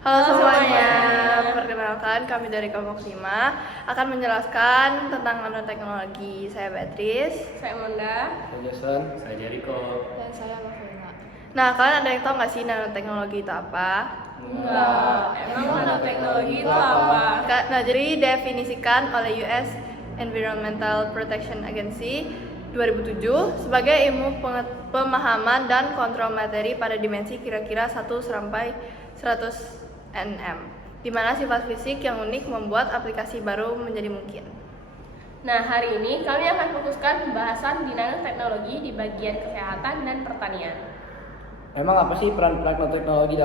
Halo semuanya, perkenalkan kami dari kelompok 5 akan menjelaskan tentang nanoteknologi. Saya Beatrice. Saya Monda. Saya Jason. Saya Jericho. Dan saya Lovena. Nah, kalian ada yang tahu nggak sih nanoteknologi itu apa? Enggak. Emang nanoteknologi itu apa? Nah, jadi definisikan oleh US Environmental Protection Agency 2007 sebagai ilmu pemahaman dan kontrol materi pada dimensi kira-kira 1 sampai 100 nm, di mana sifat fisik yang unik membuat aplikasi baru menjadi mungkin. Nah, hari ini kami akan fokuskan pembahasan di nanoteknologi di bagian kesehatan dan pertanian. Emang apa sih peran nanoteknologi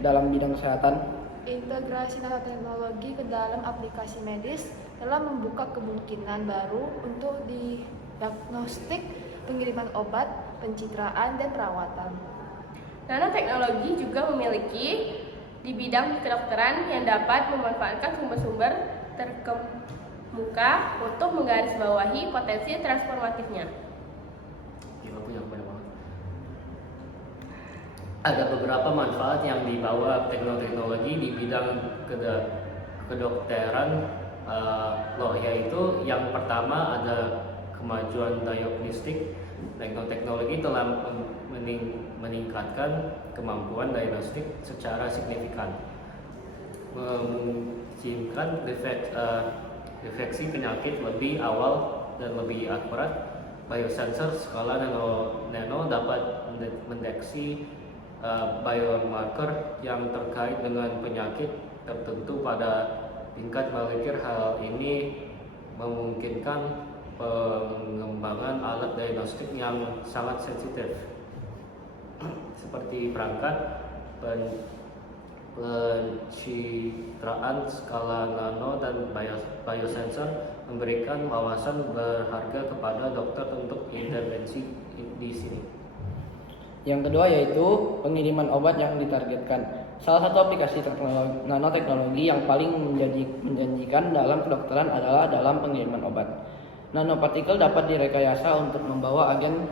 dalam bidang kesehatan? Integrasi nanoteknologi ke dalam aplikasi medis telah membuka kemungkinan baru untuk diagnostik, pengiriman obat, pencitraan, dan perawatan. Nanoteknologi juga memiliki di bidang kedokteran yang dapat memanfaatkan sumber-sumber terkemuka untuk menggarisbawahi potensi transformatifnya. Gila, punya banyak banget. Ada beberapa manfaat yang dibawa teknologi di bidang kedokteran, yaitu yang pertama ada kemajuan diagnostik. Teknologi telah meningkatkan kemampuan diagnostik secara signifikan, memungkinkan deteksi penyakit lebih awal dan lebih akurat. Biosensor skala nano dapat mendeteksi biomarker yang terkait dengan penyakit tertentu pada tingkat molekuler. Hal ini memungkinkan pengembangan alat diagnostik yang sangat sensitif seperti perangkat pencitraan skala nano dan biosensor, memberikan wawasan berharga kepada dokter untuk intervensi di sini. Yang kedua yaitu pengiriman obat yang ditargetkan. Salah satu aplikasi nanoteknologi yang paling menjanjikan dalam kedokteran adalah dalam pengiriman obat. Nanopartikel dapat direkayasa untuk membawa agen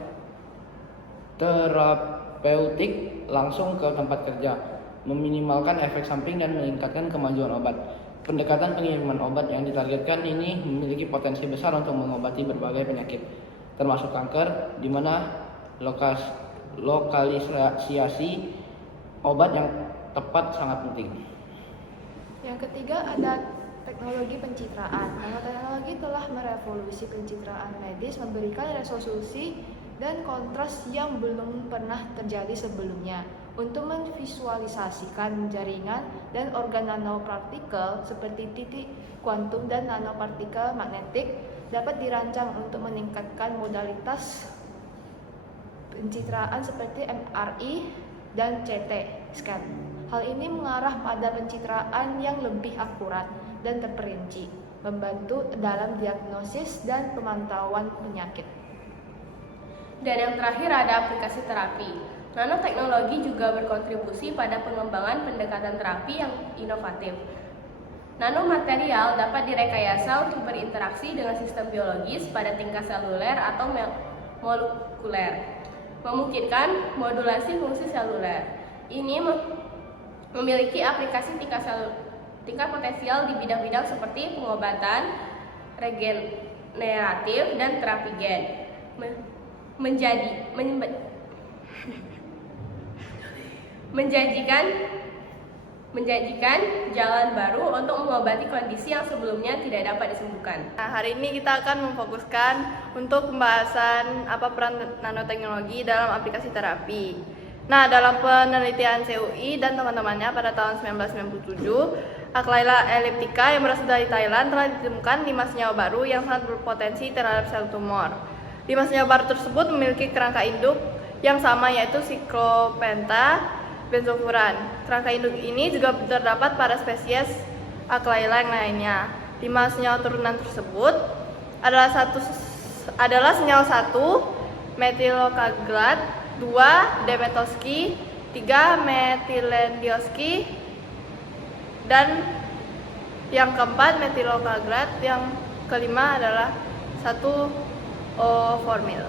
terapeutik langsung ke tempat kerja, meminimalkan efek samping dan meningkatkan kemajuan obat. Pendekatan pengiriman obat yang ditargetkan ini memiliki potensi besar untuk mengobati berbagai penyakit, termasuk kanker, di mana lokalisasi obat yang tepat sangat penting. Yang ketiga ada teknologi pencitraan. Nanoteknologi telah merevolusi pencitraan medis, memberikan resolusi dan kontras yang belum pernah terjadi sebelumnya. Untuk memvisualisasikan jaringan dan organ nanopartikel seperti titik kuantum dan nanopartikel magnetik dapat dirancang untuk meningkatkan modalitas pencitraan seperti MRI dan CT scan. Hal ini mengarah pada pencitraan yang lebih akurat dan terperinci, membantu dalam diagnosis dan pemantauan penyakit. Dan yang terakhir ada aplikasi terapi. Nanoteknologi juga berkontribusi pada pengembangan pendekatan terapi yang inovatif. Nanomaterial dapat direkayasa untuk berinteraksi dengan sistem biologis pada tingkat seluler atau molekuler, memungkinkan modulasi fungsi seluler. Ini memiliki aplikasi tingkat potensial di bidang-bidang seperti pengobatan, regeneratif, dan terapi gen. Menjanjikan jalan baru untuk mengobati kondisi yang sebelumnya tidak dapat disembuhkan. Nah, hari ini kita akan memfokuskan untuk pembahasan apa peran nanoteknologi dalam aplikasi terapi. Nah, dalam penelitian CUI dan teman-temannya pada tahun 1997, Aclaila elliptica yang berasal dari Thailand telah ditemukan 5 senyawa baru yang sangat berpotensi terhadap sel tumor. 5 senyawa baru tersebut memiliki kerangka induk yang sama, yaitu siklopentabenzoffuran. Kerangka induk ini juga terdapat pada spesies Aclaila yang lainnya. 5 senyawa turunan tersebut adalah senyawa 1 metilokaglat, 2 demetoski, 3 metilendioski, dan yang keempat metilokaglat, yang kelima adalah 1 O-formil.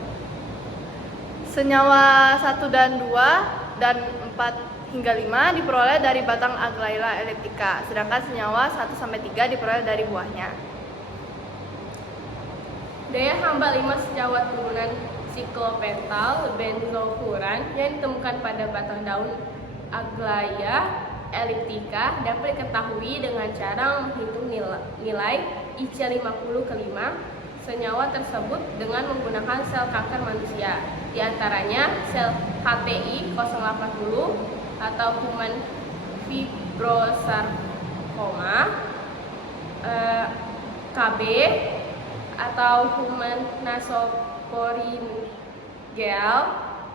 Senyawa 1 dan 2 dan 4 hingga 5 diperoleh dari batang Aglaila elliptica, sedangkan senyawa 1-3 diperoleh dari buahnya. Daya hamba 5 senyawa turunan siklopental benzofuran yang ditemukan pada batang daun Aglaia elliptica dapat diketahui dengan cara menghitung nilai IC50 ke 5 senyawa tersebut dengan menggunakan sel kanker manusia, di antaranya sel HTI 080 atau human fibrosarcoma, KB atau human nasopharyngeal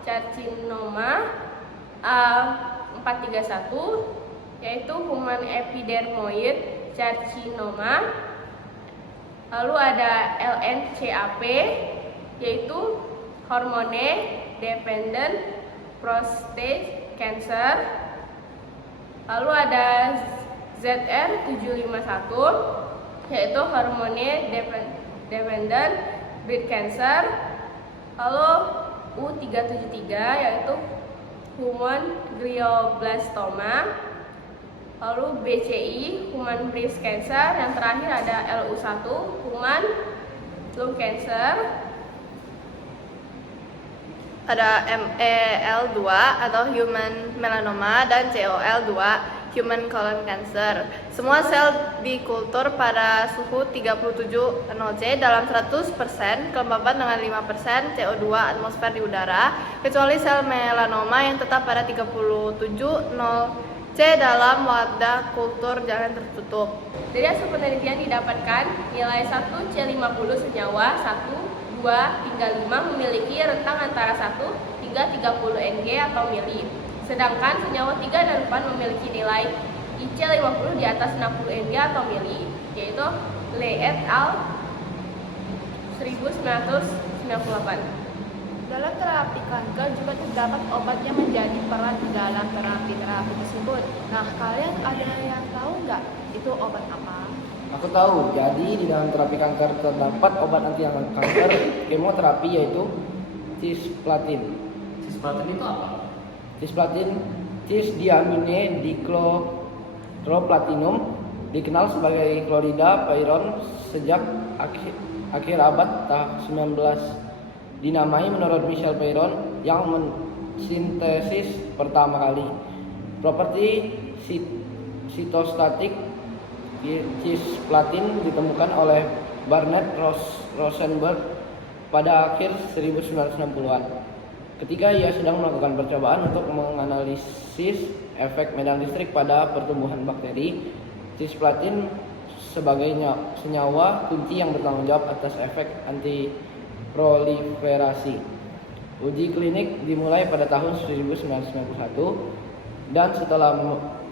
carcinoma, 431 yaitu human epidermoid carcinoma. Lalu ada LNCAP yaitu hormone dependent prostate cancer. Lalu ada ZR751 yaitu hormone dependent breast cancer. Lalu U373 yaitu human glioblastoma. Lalu BCI human breast cancer. Yang terakhir ada LU1 human lung cancer. Ada MEL2 atau human melanoma dan COL2 human colon cancer. Semua sel dikultur pada suhu 37 0C dalam 100%, kelembapan dengan 5% CO2 atmosfer di udara, kecuali sel melanoma yang tetap pada 37 0C dalam wadah kultur jangan tertutup. Dari hasil penelitian didapatkan nilai 1C50 senyawa 1, 2, hingga 5 memiliki rentang antara 1 hingga 30 Ng atau mili. Sedangkan senyawa 3 dan 4 memiliki nilai IC50 di atas 60 Ng atau mili, yaitu Le et al. 1998. Dalam terapi kanker juga terdapat obat yang menjadi peran dalam terapi tersebut. Nah, kalian ada yang tahu nggak itu obat apa? Aku tahu, jadi di dalam terapi kanker terdapat obat anti kanker kemoterapi yaitu cisplatin. Cisplatin itu apa? Cisplatin, cisdiamine dikloroplatinum, dikenal sebagai klorida peyron sejak akhir abad 19. Dinamai menurut Michel Peyron yang mensintesis pertama kali. Properti sitostatik cisplatin ditemukan oleh Barnett Rosenberg pada akhir 1960-an. Ketika ia sedang melakukan percobaan untuk menganalisis efek medan listrik pada pertumbuhan bakteri, cisplatin sebagai senyawa kunci yang bertanggung jawab atas efek antiproliferasi. Uji klinik dimulai pada tahun 1991 dan setelah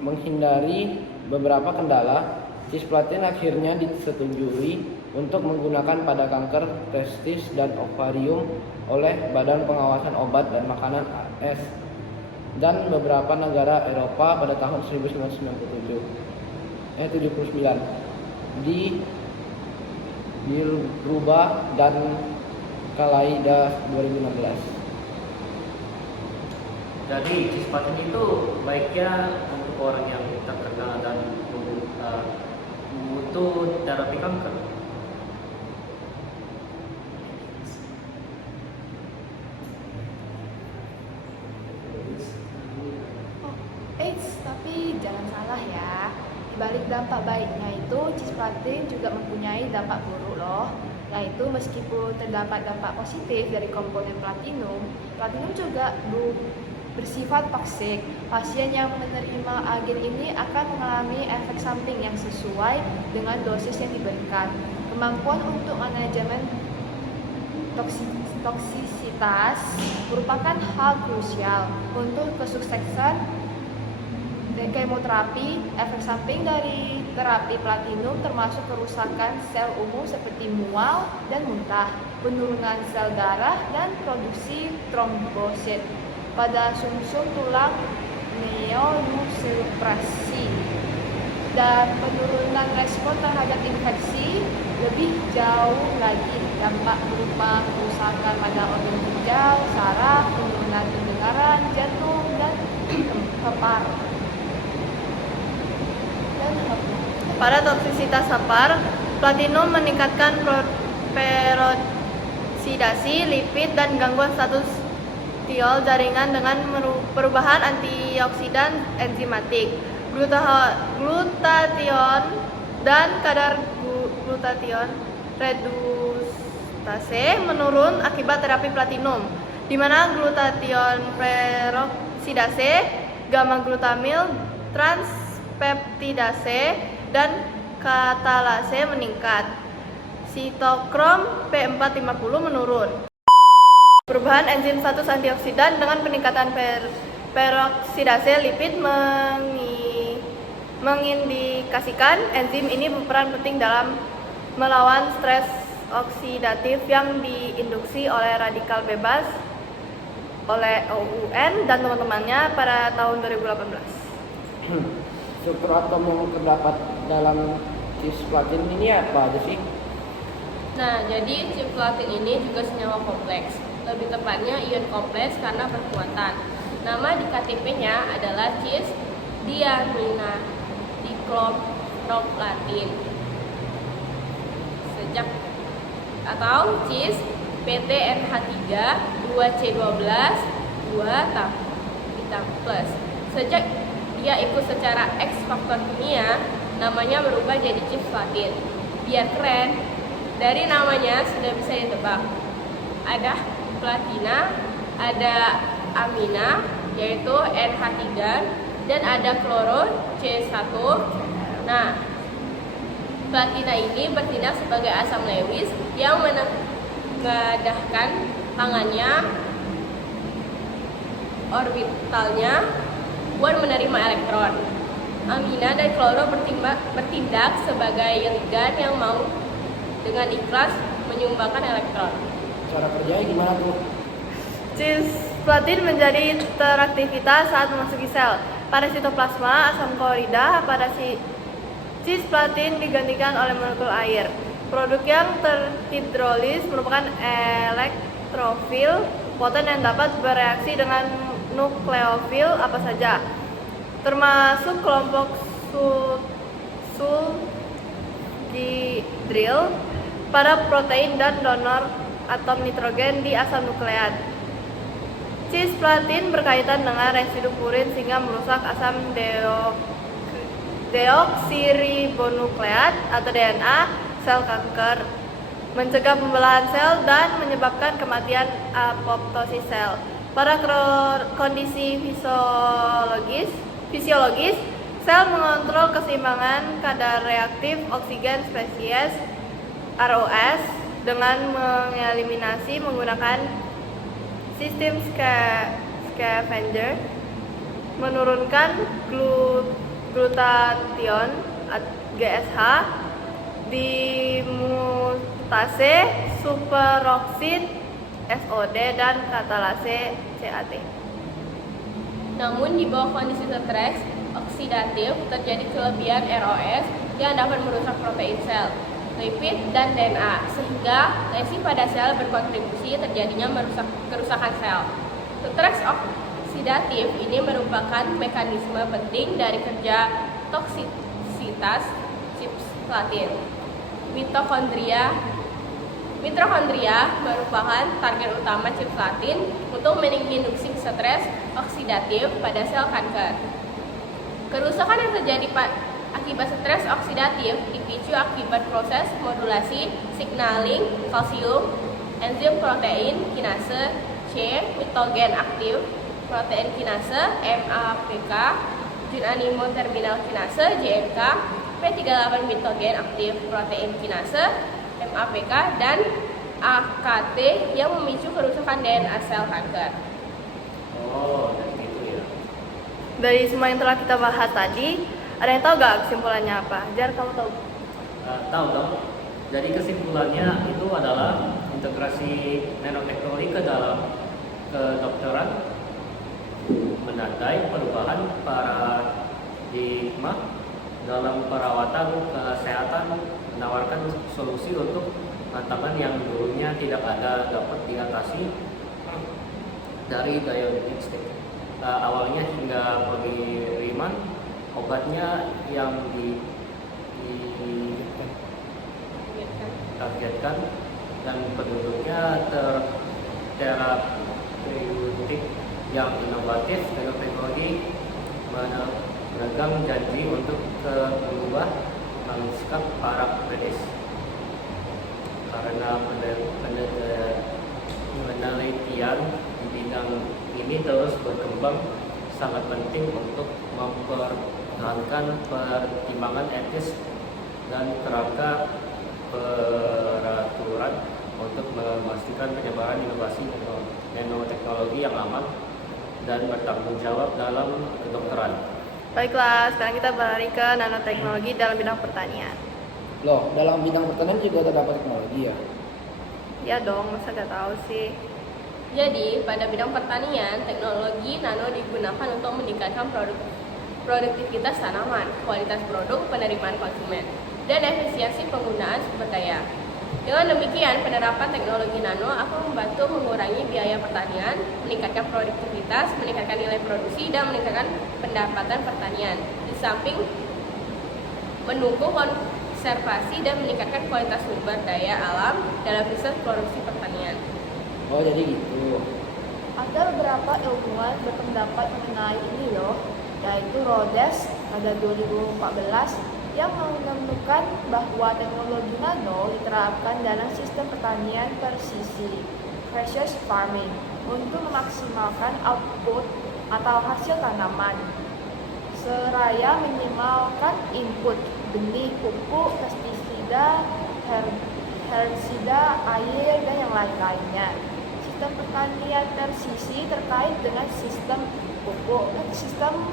menghindari beberapa kendala, cisplatin akhirnya disetujui untuk menggunakan pada kanker testis dan ovarium oleh Badan Pengawasan Obat dan Makanan AS dan beberapa negara Eropa pada tahun 1979 dirubah dan Kalaida 2016. Jadi cisplatin itu baiknya untuk orang yang terkena dan butuh terapi kanker. Tapi jangan salah ya. Di balik dampak baiknya itu, cisplatin juga mempunyai dampak buruk loh. Yaitu meskipun terdapat dampak positif dari komponen platinum juga bersifat toksik. Pasien yang menerima agen ini akan mengalami efek samping yang sesuai dengan dosis yang diberikan. Kemampuan untuk manajemen toksisitas merupakan hal krusial untuk kesuksesan kemoterapi. Efek samping dari terapi platinum termasuk kerusakan sel umum seperti mual dan muntah, penurunan sel darah, dan produksi trombosit pada sumsum tulang myelosupresi, dan penurunan respon terhadap infeksi. Lebih jauh lagi, dampak berupa kerusakan pada organ ginjal, saraf, penurunan pendengaran, jantung, dan Hepar. Dan Pada toksisitas HEPAR, platinum meningkatkan peroxidasi lipid dan gangguan status tiol jaringan dengan perubahan antioksidan enzimatik. Glutathione dan kadar glutathione redustase menurun akibat terapi platinum, di mana glutathione peroxidase, gamma glutamil transpeptidase, dan katalase meningkat. Sitokrom P450 menurun. Perubahan enzim status antioksidan dengan peningkatan peroksidase lipid mengindikasikan enzim ini berperan penting dalam melawan stres oksidatif yang diinduksi oleh radikal bebas oleh OUN dan teman-temannya pada tahun 2018. Struktur atom yang terdapat dalam cisplatin ini apa aja sih? Nah, jadi cisplatin ini juga senyawa kompleks. Lebih tepatnya ion kompleks karena berkuatan. Nama di KTP-nya adalah cis diamina dikloroplatin. Sejak atau cis PTNH3 2C12 2+ Sejak dia ikut secara X faktor kimia, namanya berubah jadi cisplatin. Biar keren, dari namanya sudah bisa ditebak. Ada platina, ada amina yaitu NH3, dan ada kloro C1. Nah, platina ini bertindak sebagai asam Lewis yang menengadahkan tangannya orbitalnya buat menerima elektron. Amina dan kloro bertindak sebagai ligan yang mau dengan ikhlas menyumbangkan elektron. Cara kerjanya gimana tuh? Cisplatin menjadi teraktivitas saat memasuki sel. Pada sitoplasma asam klorida, pada cisplatin digantikan oleh molekul air. Produk yang terhidrolis merupakan elektrofil poten yang dapat bereaksi dengan nukleofil apa saja, termasuk kelompok sulfhidril pada protein dan donor atom nitrogen di asam nukleat. Cisplatin berkaitan dengan residu purin sehingga merusak asam deoksiribonukleat atau DNA sel kanker, mencegah pembelahan sel dan menyebabkan kematian apoptosis sel. Pada kondisi fisiologis, sel mengontrol keseimbangan kadar reaktif oksigen spesies ROS dengan mengeliminasi menggunakan sistem scavenger, menurunkan glutathione GSH, dimutase superoksid SOD, dan katalase CAT. Namun di bawah kondisi stres oksidatif terjadi kelebihan ROS yang dapat merusak protein sel, lipid, dan DNA, sehingga lesi pada sel berkontribusi terjadinya kerusakan sel. Stres oksidatif ini merupakan mekanisme penting dari kerja toksisitas cisplatin. Mitokondria merupakan target utama cisplatin untuk menginduksi stres oksidatif pada sel kanker. Kerusakan yang terjadi akibat stres oksidatif dipicu akibat proses modulasi signaling kalsium, enzim protein kinase C, mitogen aktif protein kinase MAPK, gen animo terminal kinase JMK, P38 mitogen aktif protein kinase MAPK, dan AKT yang memicu kerusakan DNA sel kanker. Oh, dari itu ya. Dari semua yang telah kita bahas tadi, ada yang tahu gak kesimpulannya apa? Jar, kamu tahu? Tahu dong. Jadi kesimpulannya itu adalah integrasi nanoteknologi ke dalam kedokteran menandai perubahan paradigma dalam perawatan kesehatan, menawarkan solusi untuk tantangan yang dulunya tidak ada dapat diatasi dari diagnostik awalnya hingga pengiriman obatnya yang ditargetkan dan penduduknya terapeutik yang inovatif dengan teknologi menegang janji untuk mengubah lanskap para medis. Karena penelitian di bidang ini terus berkembang, sangat penting untuk mempertahankan pertimbangan etis dan kerangka peraturan untuk memastikan penyebaran inovasi nanoteknologi yang aman dan bertanggung jawab dalam kedokteran. Baiklah, sekarang kita beralih ke nanoteknologi dalam bidang pertanian. Loh, dalam bidang pertanian juga terdapat teknologi ya? Ya dong, masa gak tahu sih. Jadi, pada bidang pertanian, teknologi nano digunakan untuk meningkatkan produktivitas tanaman, kualitas produk, penerimaan konsumen, dan efisiensi penggunaan sumber daya. Dengan demikian, penerapan teknologi nano akan membantu mengurangi biaya pertanian, meningkatkan produktivitas, meningkatkan nilai produksi, dan meningkatkan pendapatan pertanian. Di samping mendukung konservasi dan meningkatkan kualitas sumber daya alam dalam proses produksi pertanian. Oh, jadi gitu. Ada beberapa ilmuwan berpendapat mengenai ini loh, yaitu Rhodes pada 2014 yang menemukan bahwa teknologi nano diterapkan dalam sistem pertanian presisi precision farming untuk memaksimalkan output atau hasil tanaman seraya minimalkan input benih, pupuk, pestisida, herbisida, air, dan yang lain-lainnya. Sistem pertanian presisi terkait dengan sistem pupuk dan sistem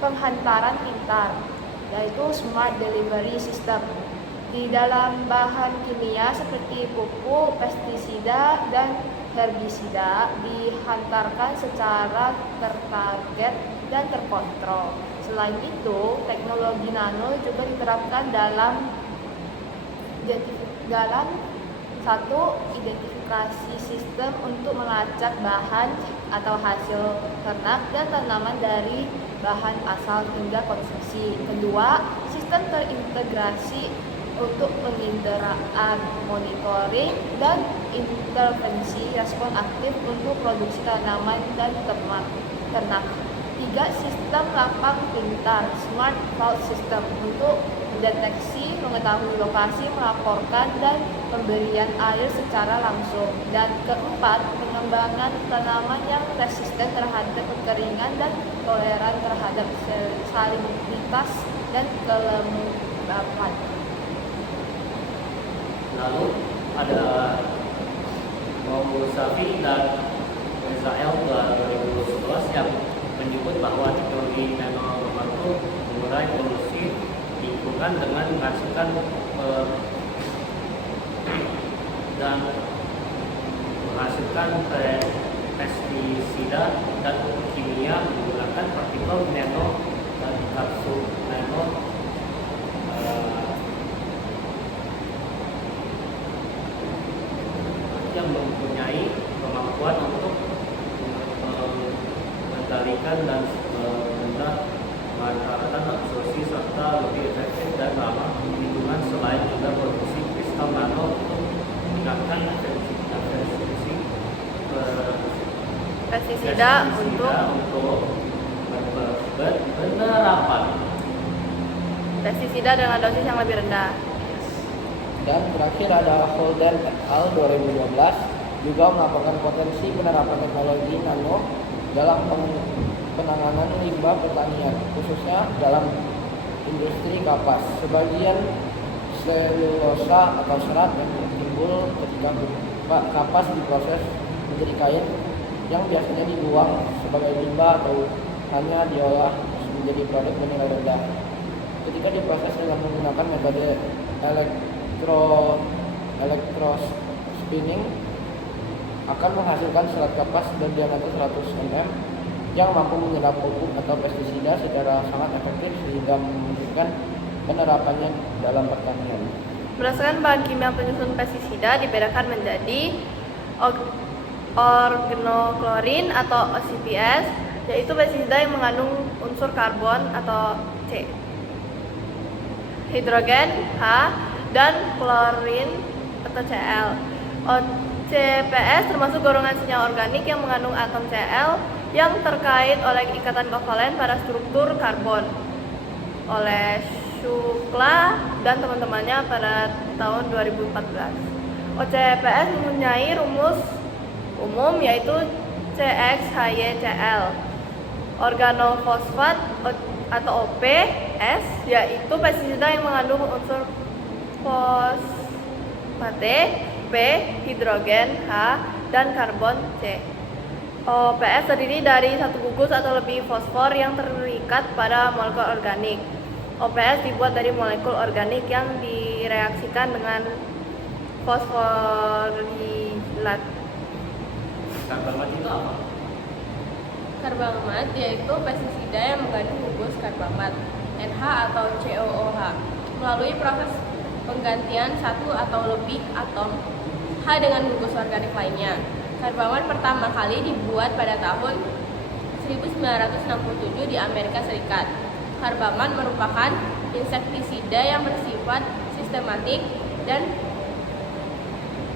penghantaran pintar, yaitu smart delivery system. Di dalam bahan kimia seperti pupuk, pestisida, dan herbisida dihantarkan secara tertarget dan terkontrol. Selain itu, teknologi nano juga diterapkan dalam satu, identifikasi sistem untuk melacak bahan atau hasil ternak dan tanaman dari bahan asal hingga konsumsi. Kedua, sistem terintegrasi untuk penyederhanaan monitoring dan intervensi respon aktif untuk produksi tanaman dan ternak. Tiga, sistem lapang pintar smart cloud system untuk mendeteksi, mengetahui lokasi, melaporkan, dan pemberian air secara langsung. Dan keempat, pengembangan tanaman yang resisten terhadap kekeringan dan toleran terhadap salinitas dan kelembapan. Lalu ada Mousavi dan Israel 2011 yang menyebut bahwa teknologi nano membantu mengurai polusi lingkungan dengan menghasilkan dan menghasilkan pestisida dan pupuk kimia menggunakan partikel nano dan kapsul nano yang mempunyai kemampuan untuk mengendalikan dan memanfaatkan absorpsi serta lebih efektif dan ramah lingkungan. Selain juga produksi kristal nano untuk meningkatkan efisiensi Pestisida untuk penerapan pestisida dengan dosis yang lebih rendah. Dan terakhir ada Holden et al. 2012 juga melaporkan potensi penerapan teknologi nano dalam penanganan limbah pertanian, khususnya dalam industri kapas. Sebagian selulosa atau serat yang timbul ketika kapas diproses menjadi kain yang biasanya dibuang sebagai limbah atau hanya diolah menjadi produk bernilai rendah. Ketika diproses dengan menggunakan metode elektrospinning akan menghasilkan serat kapas berdiameter 100 mm yang mampu menyerap pupuk atau pestisida secara sangat efektif sehingga memungkinkan penerapannya dalam pertanian. Berdasarkan bahan kimia penyusun pestisida dibedakan menjadi organoklorin atau OCPS, yaitu pestisida yang mengandung unsur karbon atau C, hidrogen H, dan klorin atau Cl. OCPS termasuk golongan senyawa organik yang mengandung atom Cl yang terkait oleh ikatan kovalen pada struktur karbon oleh Shukla dan teman-temannya pada tahun 2014. OCPS mempunyai rumus umum yaitu CXHYCl. Organofosfat atau OPS yaitu pestisida yang mengandung unsur fosfate P, hidrogen H, dan karbon C. OPS terdiri dari satu gugus atau lebih fosfor yang terikat pada molekul organik. OPS dibuat dari molekul organik yang direaksikan dengan fosforilat. Karbamid itu apa? Karbamid yaitu pestisida yang mengandung gugus karbamid NH atau COOH melalui proses penggantian satu atau lebih atom H dengan gugus organik lainnya. Karbamid pertama kali dibuat pada tahun 1967 di Amerika Serikat. Karbamid merupakan insektisida yang bersifat sistematik dan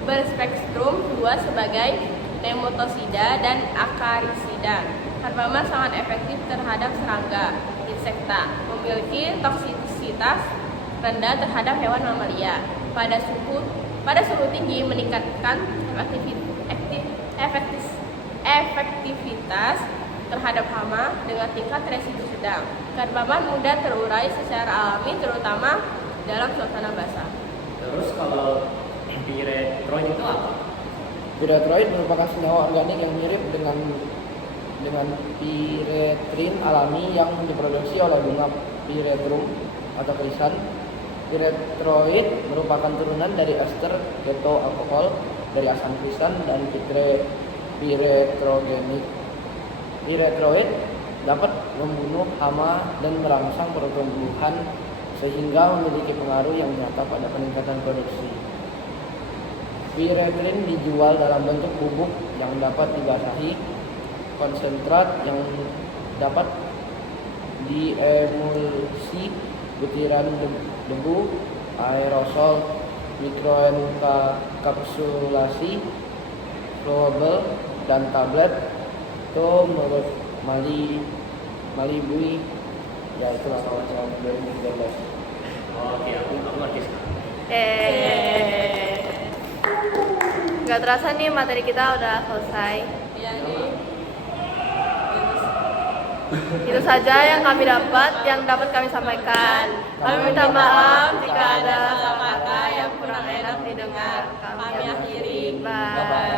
berspektrum luas sebagai nematodsida dan akarisida. Karbamid sangat efektif terhadap serangga, insekta, memiliki toksisitas rendah terhadap hewan mamalia. Pada suhu tinggi meningkatkan efektivitas terhadap hama dengan tingkat residu sedang. Karbamid mudah terurai secara alami terutama dalam suasana basah. Terus kalau piretroid itu apa? Piretroid merupakan senyawa organik yang mirip dengan piretrin alami yang diproduksi oleh bunga piretrum atau krisan. Piretroid merupakan turunan dari ester keto-alkohol dari asam krisan dan piretrogenik. Piretroid dapat membunuh hama dan merangsang pertumbuhan sehingga memiliki pengaruh yang nyata pada peningkatan produksi. Piretrin dijual dalam bentuk bubuk yang dapat dibasahi, konsentrat yang dapat diemulsi, butiran debu, aerosol, mikroenkapsulasi, flowable, dan tablet. Itu menurut Malibui, yaitu tahun 2013. Oke, aku ngerti sekarang. Nggak terasa nih materi kita udah selesai. Ya, ini Itu saja yang kami dapat kami sampaikan. Kami minta maaf jika ada salah kata yang kurang enak didengar. kami akhiri. Bye.